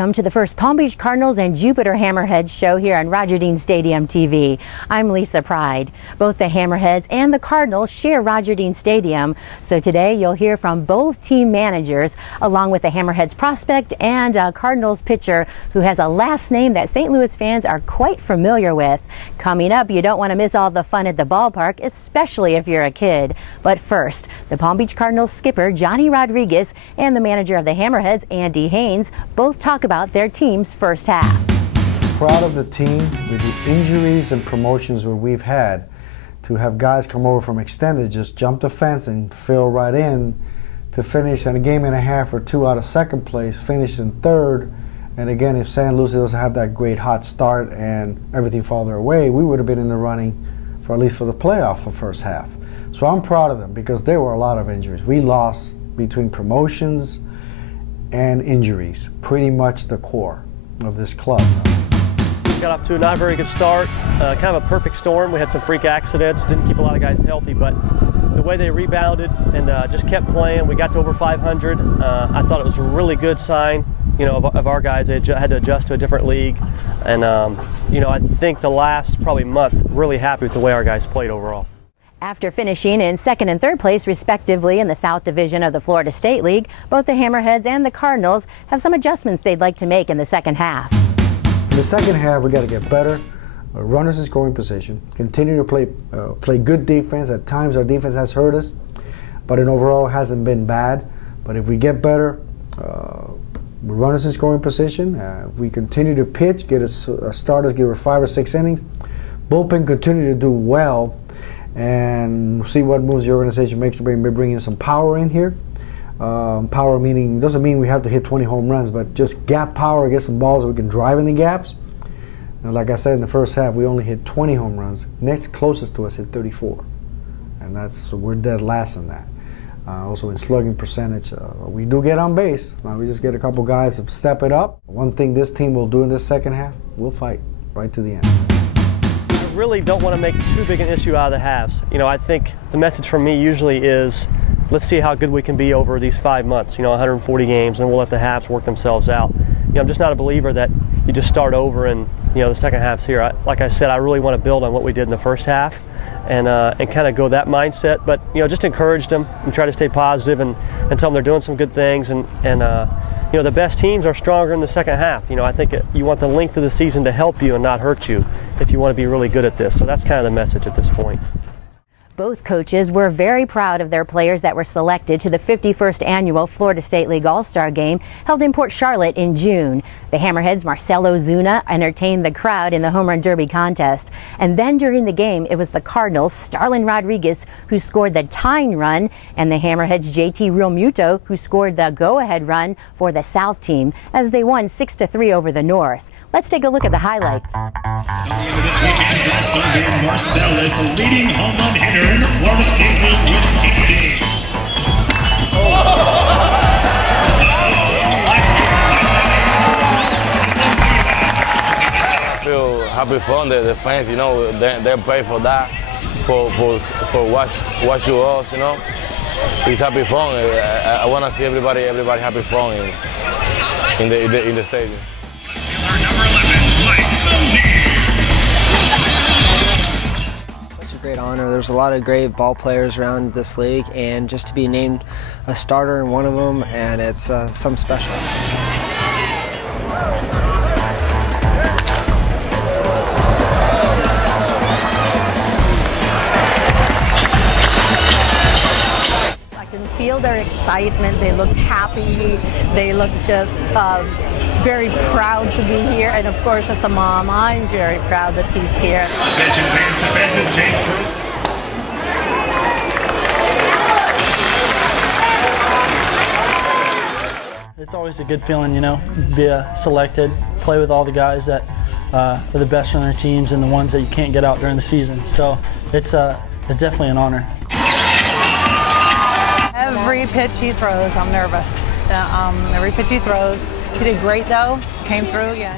Welcome to the first Palm Beach Cardinals and Jupiter Hammerheads show here on Roger Dean Stadium TV. I'm Lisa Pride. Both the Hammerheads and the Cardinals share Roger Dean Stadium, so today you'll hear from both team managers along with the Hammerheads prospect and Cardinals pitcher who has a last name that St. Louis fans are quite familiar with. Coming up, you don't want to miss all the fun at the ballpark, especially if you're a kid. But first, the Palm Beach Cardinals skipper Johnny Rodriguez and the manager of the Hammerheads, Andy Haynes, both talk about their team's first half. Proud of the team with the injuries and promotions where we've had to have guys come over from extended, just jump the fence and fill right in to finish in a game and a half or two out of second place, finish in third. And again, if San Luis doesn't have that great hot start and everything fall their way, we would have been in the running for at least for the playoff the first half. So I'm proud of them because there were a lot of injuries. We lost between promotions and injuries, pretty much the core of this club. Got off to a not very good start, kind of a perfect storm. We had some freak accidents, didn't keep a lot of guys healthy, but the way they rebounded and just kept playing, we got to over 500. I thought it was a really good sign, you know, of our guys. They had to adjust to a different league, and you know, I think the last probably month, really happy with the way our guys played overall. After finishing in second and third place, respectively, in the South Division of the Florida State League, both the Hammerheads and the Cardinals have some adjustments they'd like to make in the second half. In the second half, we got to get better. Runners in scoring position. Continue to play good defense. At times, our defense has hurt us, but in overall, it hasn't been bad. But if we get better, runners in scoring position. If we continue to pitch, get a starters, give her 5 or 6 innings. Bullpen continue to do well. And see what moves the organization makes to bring in some power in here. Power meaning, doesn't mean we have to hit 20 home runs, but just gap power, get some balls that we can drive in the gaps. And like I said, in the first half, we only hit 20 home runs. Next closest to us hit 34. And so we're dead last in that. Also in slugging percentage, we do get on base. We just get a couple guys to step it up. One thing this team will do in this second half, we'll fight right to the end. Really don't want to make too big an issue out of the halves. You know, I think the message from me usually is, let's see how good we can be over these 5 months, you know, 140 games, and we'll let the halves work themselves out. You know, I'm just not a believer that you just start over and, you know, the second half's here. Like I said, I really want to build on what we did in the first half and kind of go that mindset. But, you know, just encourage them and try to stay positive and tell them they're doing some good things. And you know, the best teams are stronger in the second half. You know, I think you want the length of the season to help you and not hurt you if you want to be really good at this. So that's kind of the message at this point. Both coaches were very proud of their players that were selected to the 51st annual Florida State League All-Star Game held in Port Charlotte in June. The Hammerheads' Marcelo Zuna entertained the crowd in the Home Run Derby contest. And then during the game, it was the Cardinals' Starlin Rodriguez who scored the tying run, and the Hammerheads' JT Realmuto who scored the go-ahead run for the South team as they won 6-3 over the North. Let's take a look at the highlights. This weekend's Starlin Marcelo is the leading home run hitter in the Florida State League with 80. I feel happy for the fans, you know, they pay for that, for watch you us, you know. It's happy fun. I want to see everybody happy fun in the stadium. Such a great honor. There's a lot of great ball players around this league, and just to be named a starter in one of them, and it's something special. Feel their excitement. They look happy. They look just very proud to be here. And of course, as a mom, I'm very proud that he's here. Attention fans, defensive change. It's always a good feeling, you know, be selected, play with all the guys that are the best on their teams and the ones that you can't get out during the season. So it's definitely an honor. Every pitch he throws, I'm nervous. Every pitch he throws. He did great though. Came through, yeah.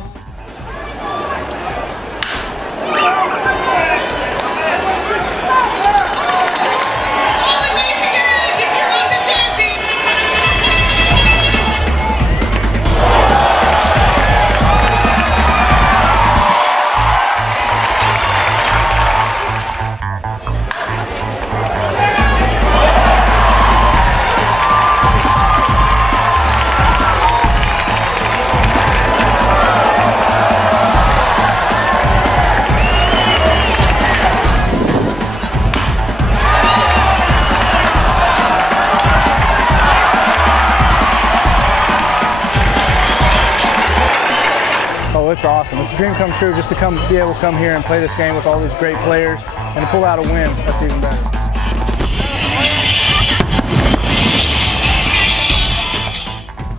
it's awesome. It's a dream come true just to be able to come here and play this game with all these great players and to pull out a win. That's even better.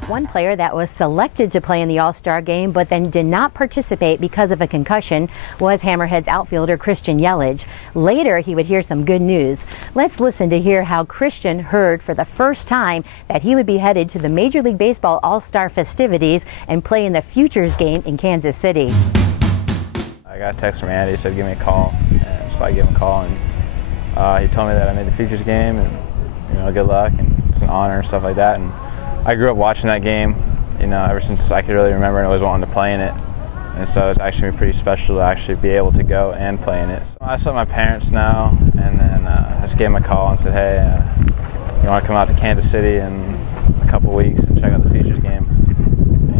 One player that was selected to play in the All-Star game but then did not participate because of a concussion was Hammerheads outfielder Christian Yelich. Later, he would hear some good news. Let's listen to hear how Christian heard for the first time that he would be headed to the Major League Baseball All-Star festivities and play in the Futures game in Kansas City. I got a text from Andy. He said, give me a call. And so I gave him a call, and he told me that I made the Futures game, and good luck, and it's an honor and stuff like that. And I grew up watching that game, ever since I could really remember, and always wanted to play in it. And so it's actually pretty special to actually be able to go and play in it. So I saw my parents now, and then I just gave them a call and said, hey, you want to come out to Kansas City in a couple weeks and check out the Futures game?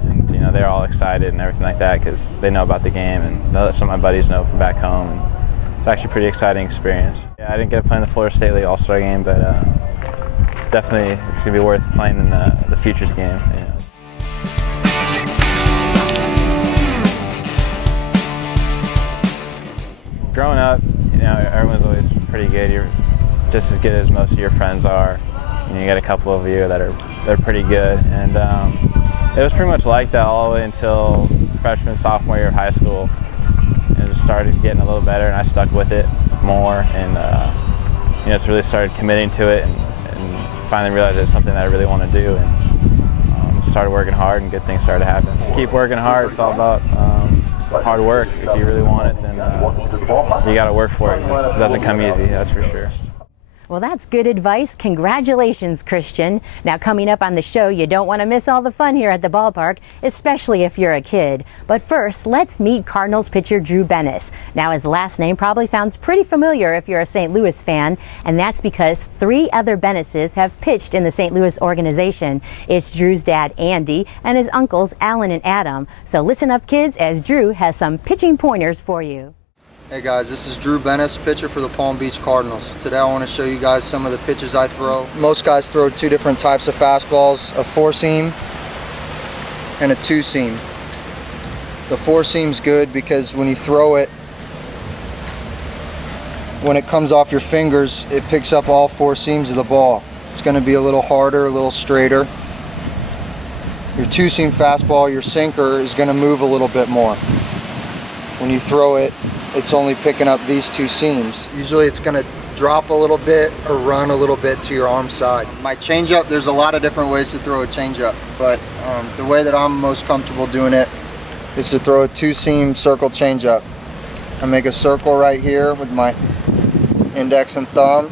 And they're all excited and everything like that because they know about the game and know that some of my buddies know from back home. And it's actually a pretty exciting experience. Yeah, I didn't get to play in the Florida State League All-Star game, but definitely it's going to be worth playing in the Futures game. Growing up, everyone's always pretty good. You're just as good as most of your friends are. You got a couple of you that they're pretty good, and it was pretty much like that all the way until freshman, sophomore year of high school. It just started getting a little better, and I stuck with it more, and just really started committing to it, and finally realized it's something that I really want to do, and started working hard, and good things started to happen. Just keep working hard. It's all about hard work. If you really want it, then you got to work for it. It doesn't come easy, that's for sure. Well, that's good advice. Congratulations, Christian. Now, coming up on the show, you don't want to miss all the fun here at the ballpark, especially if you're a kid. But first, let's meet Cardinals pitcher Drew Bennis. Now, his last name probably sounds pretty familiar if you're a St. Louis fan, and that's because 3 other Bennises have pitched in the St. Louis organization. It's Drew's dad, Andy, and his uncles, Alan and Adam. So listen up, kids, as Drew has some pitching pointers for you. Hey guys, this is Drew Bennis, pitcher for the Palm Beach Cardinals. Today I want to show you guys some of the pitches I throw. Most guys throw 2 different types of fastballs, a 4-seam and a 2-seam. The 4-seam's good because when you throw it, when it comes off your fingers, it picks up all 4 seams of the ball. It's going to be a little harder, a little straighter. Your 2-seam fastball, your sinker, is going to move a little bit more. When you throw it, it's only picking up these 2 seams. Usually it's going to drop a little bit or run a little bit to your arm side. My changeup, there's a lot of different ways to throw a changeup, but the way that I'm most comfortable doing it is to throw a 2-seam circle changeup. I make a circle right here with my index and thumb,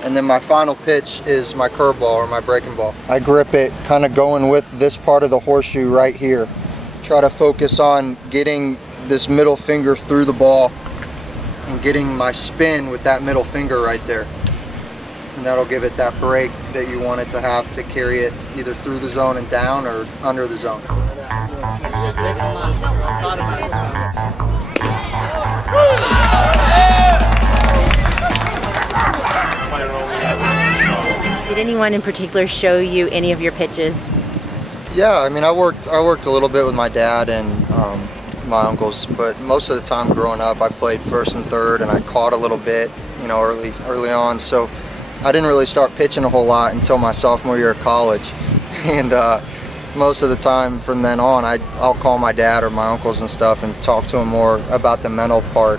and then my final pitch is my curveball or my breaking ball. I grip it kind of going with this part of the horseshoe right here. Try to focus on getting this middle finger through the ball and getting my spin with that middle finger right there, and that'll give it that break that you want it to have to carry it either through the zone and down or under the zone. Did anyone in particular show you any of your pitches? Yeah, I mean I worked a little bit with my dad and my uncles, but most of the time growing up I played first and third, and I caught a little bit, early on, so I didn't really start pitching a whole lot until my sophomore year of college. And most of the time from then on I'll call my dad or my uncles and stuff and talk to them more about the mental part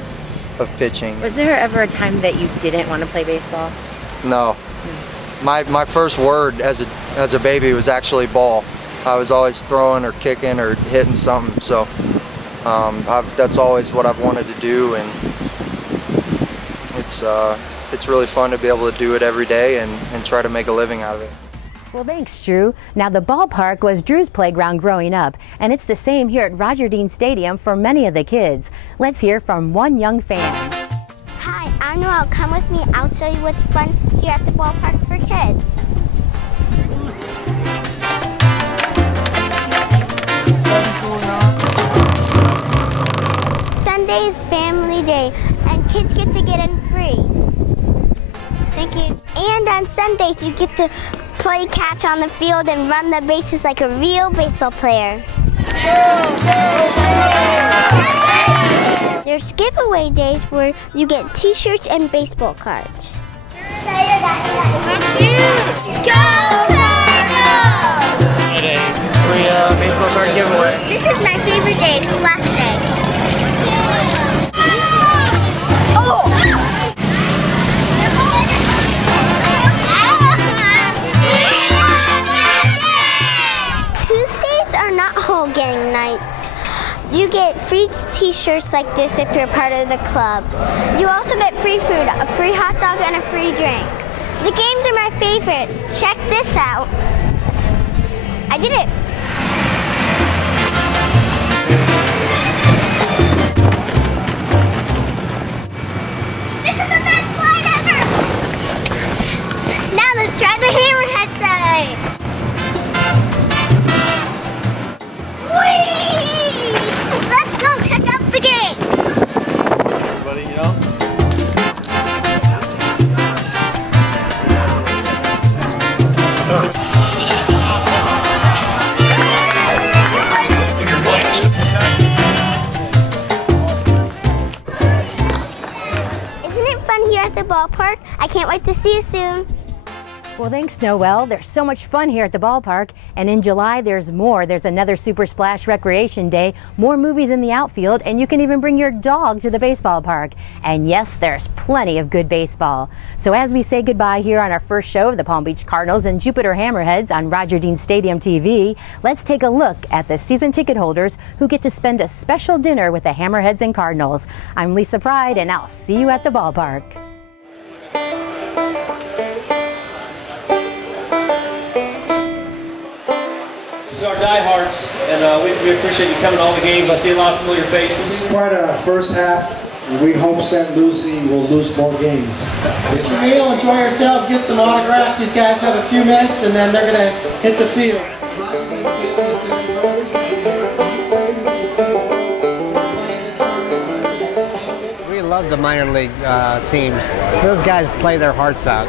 of pitching. Was there ever a time that you didn't want to play baseball? No. My first word as a baby was actually ball. I was always throwing or kicking or hitting something, so that's always what I've wanted to do, and it's really fun to be able to do it every day and try to make a living out of it. Well, thanks, Drew. Now, the ballpark was Drew's playground growing up, and it's the same here at Roger Dean Stadium for many of the kids. Let's hear from one young fan. Hi, I'm Noel. Come with me. I'll show you what's fun here at the ballpark for kids. Sunday's family day, and kids get to get in free. Thank you. And on Sundays, you get to play catch on the field and run the bases like a real baseball player. There's giveaway days where you get t-shirts and baseball cards. Go Cardinals! Free baseball card giveaway. This is my favorite day. It's last day. Oh! Tuesdays are not whole gang nights. You get free t-shirts like this if you're part of the club. You also get free food, a free hot dog, and a free drink. The games are my favorite. Check this out. I did it. This is the best slide ever! Now let's try the Hammerhead side. Whee! Let's go check out the game. Everybody, you know? Isn't it fun here at the ballpark? I can't wait to see you soon. Well, thanks, Noel. There's so much fun here at the ballpark. And in July, there's more. There's another Super Splash Recreation Day, more movies in the outfield, and you can even bring your dog to the baseball park. And yes, there's plenty of good baseball. So as we say goodbye here on our first show of the Palm Beach Cardinals and Jupiter Hammerheads on Roger Dean Stadium TV, let's take a look at the season ticket holders who get to spend a special dinner with the Hammerheads and Cardinals. I'm Lisa Pride, and I'll see you at the ballpark. This is our diehards, and we appreciate you coming to all the games. I see a lot of familiar faces. Quite a first half. We hope St. Lucie will lose more games. Get your meal, enjoy yourselves, get some autographs. These guys have a few minutes, and then they're going to hit the field. We love the minor league teams. Those guys play their hearts out.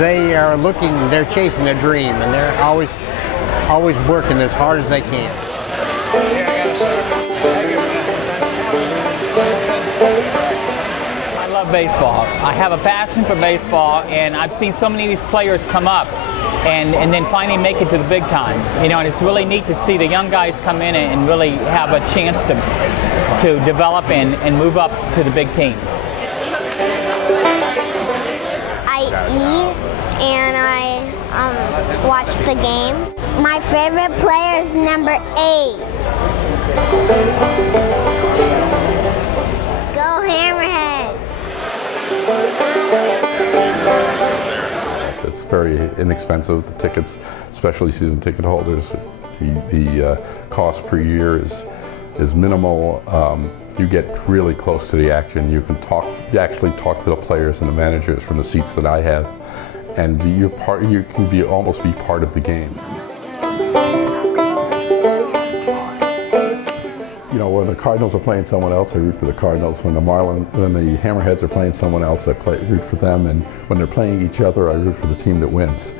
They are looking, they're chasing a dream, and they're always working as hard as they can. I love baseball. I have a passion for baseball, and I've seen so many of these players come up and then finally make it to the big time. You know, and it's really neat to see the young guys come in and really have a chance to develop and move up to the big team. I eat and I watch the game. My favorite player is number 8. Go Hammerhead! It's very inexpensive, the tickets, especially season ticket holders. The cost per year is minimal. You get really close to the action. You actually talk to the players and the managers from the seats that I have, and you can almost be part of the game. You know, when the Cardinals are playing someone else, I root for the Cardinals. When the Hammerheads are playing someone else, I root for them. And when they're playing each other, I root for the team that wins.